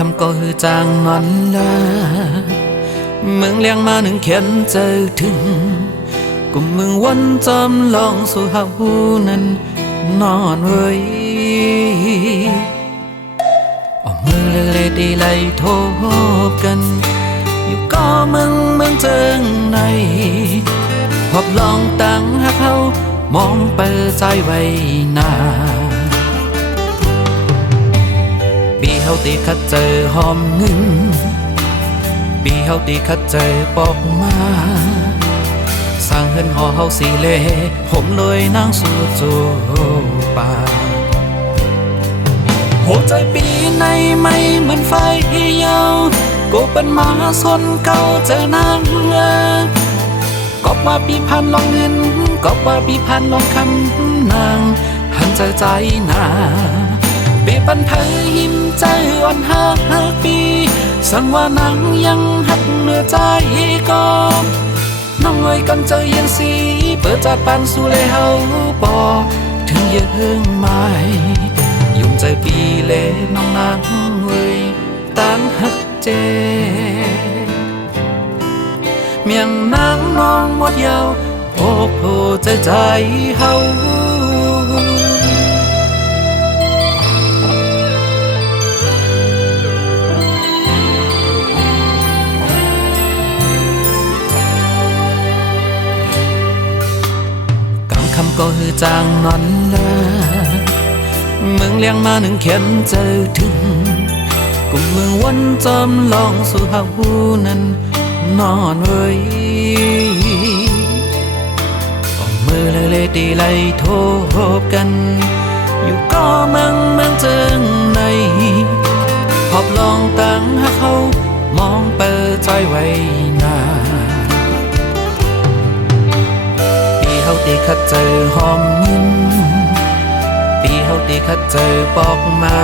คำก็คือจางนอนละเมืองเลี้ยงมาหนึ่งเขียนเจอถึงกุมเมืองวันจำลองสู่หาหูนั้นนอนเว้ยออกมือเลยดีไล่โทบกันอยู่ก็เมืองเจิงในพบลองตั้งหักเขามองเปิดใจไว้นาปีเฮาตีคัดเจอหอมเงินปีเฮาตีคัดเจอปอกมาสร้างเฮือนหอเฮาสีเล่ผมเลยนั่งสู่จูป่าหัวใจปีในไม่เหมือนไฟเยาวกูเป็นหมาสนเก่าเจอนางก็ว่าปีพันลองเงินก็ว่าปีพันลองคำนางหันใจนาปีปันเผยหิมใจอ่อนหักปีสั่งว่านางยังหักเนื้อใจก็น้องเอ้ยกันเจอเย็นสีเปิดจัดปันสู่เลยเฮาปอถึงยังไม่ยุ่งใจปีเล่น้องนางเอ้ยตั้งหักเจเมียงนางน้องหมดยาวโอ้โหใจเฮากำคำก็คือจางนอนละเมืองเลี้ยงมาหนึ่งเขียนเจอถึงกุมเมืองวันจำลองสู่หาหูนั้นนอนเว้ยออกมือเลยดีไล่โทบกันอยู่ก็เมืองเจิงในพบลองตั้งหักเขามองเปิดใจไว้นาปีเฮาตีคัดเจอหอมเงินปีเฮาตีคัดเจอปอกมา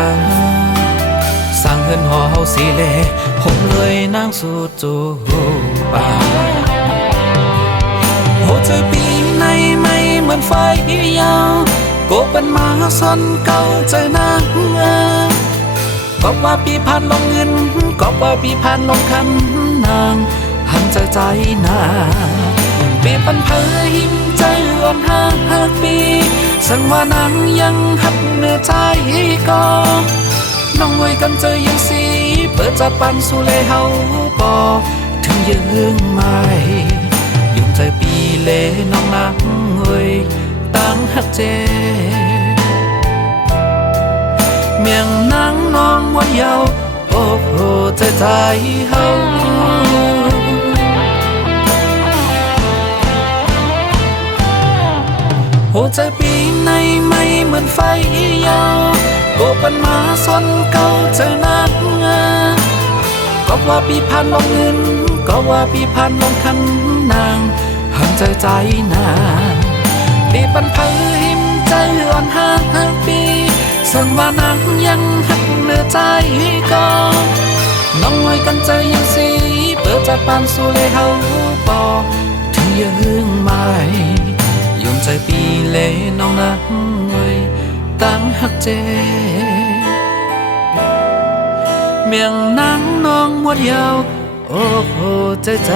สร้างเฮือนหอเฮาสีเล่ผมเลยนั่งสู่จูป่าหัวใจปีในไม่เหมือนไฟยาวก็เป็นหมาสนเก่าใจนางก็ว่าปีพันลงเงินก็ว่าปีพันลงคำนางหันใจนาปีปันเผยหิมใจอ่อนหักปีสั่งว่านางยังหักเนื้อใจก็น้องไว้กันเจอยังสีเปิดจัดปันสู่เลยเฮาปอถึงยังไม่ยุ่งใจปีเล่น้องนางเอ้ยตั้งหักเจเมียงนางน้องวันยาวโอ้โหใจเฮาหัวใจปีในไม่เหมือนไฟยาวก็เป็นหมาสนเก่าเจอนางก็ว่าปีพันลงเงินก็ว่าปีพันลงคำนางหันใจนาปีปันเผยหิมใจอ่อนหักปีสั่งว่านางยังหักเนื้อใจก็น้องไว้กันใจยังสีเปิดจัดปันสู่เลยเฮาปอถึงยังไม่ยุ่งใจปีเล่น้องนางเอ้ยตั้งหักเจเมียงนางน้องหมดยาวโอ้โหใจ